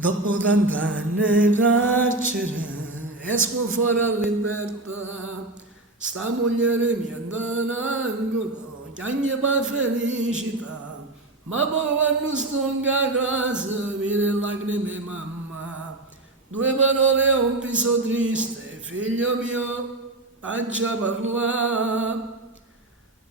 Dopo tant'anni in carcere, esco fuori a libertà. Sta moglie mi andò in angolo, chiagna per felicità. Ma poi quando sto in casa, vede lacrime mamma. Due parole e un viso triste, figlio mio, faccia parlare.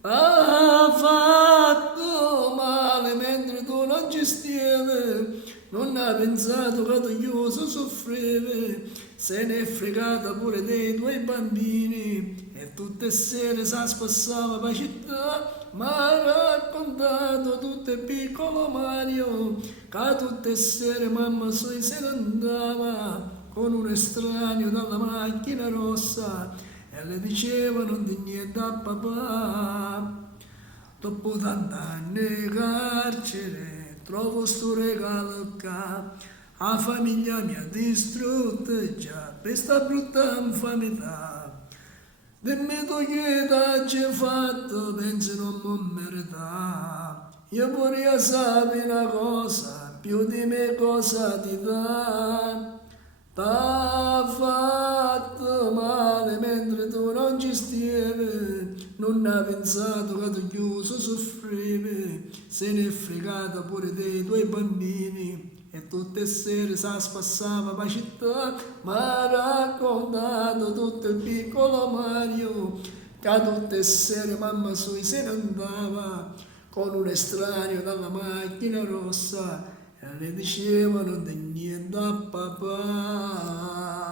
Ha fatto male mentre tu non ci stavi, non ha pensato che tu chiuso soffrivi, se ne è fregata pure dei tuoi bambini e tutte le sere si spassava per città, ma ha raccontato tutto il piccolo Mario, che tutte le sere mamma sua se ne andava con un estraneo dalla macchina rossa e le dicevano di niente a papà. Dopo tant'anni in carcere trovo sto regalo qua. La famiglia mi ha distrutto già per sta brutta infamità. Dimmi tu che t'hai fatto, pensi non mi merita. Io pure io sapi una cosa, più di me cosa ti dà. T'ha fatto male mentre tu non ci stavi, non ha pensato che tu chiuso soffrivi, se ne è fregata pure dei tuoi bambini e tutte le sere si spassava per città, ma ha raccontato tutto il piccolo Mario, che tutte le sere mamma sua se ne andava con un estraneo dalla macchina rossa e le dicevano di niente a papà.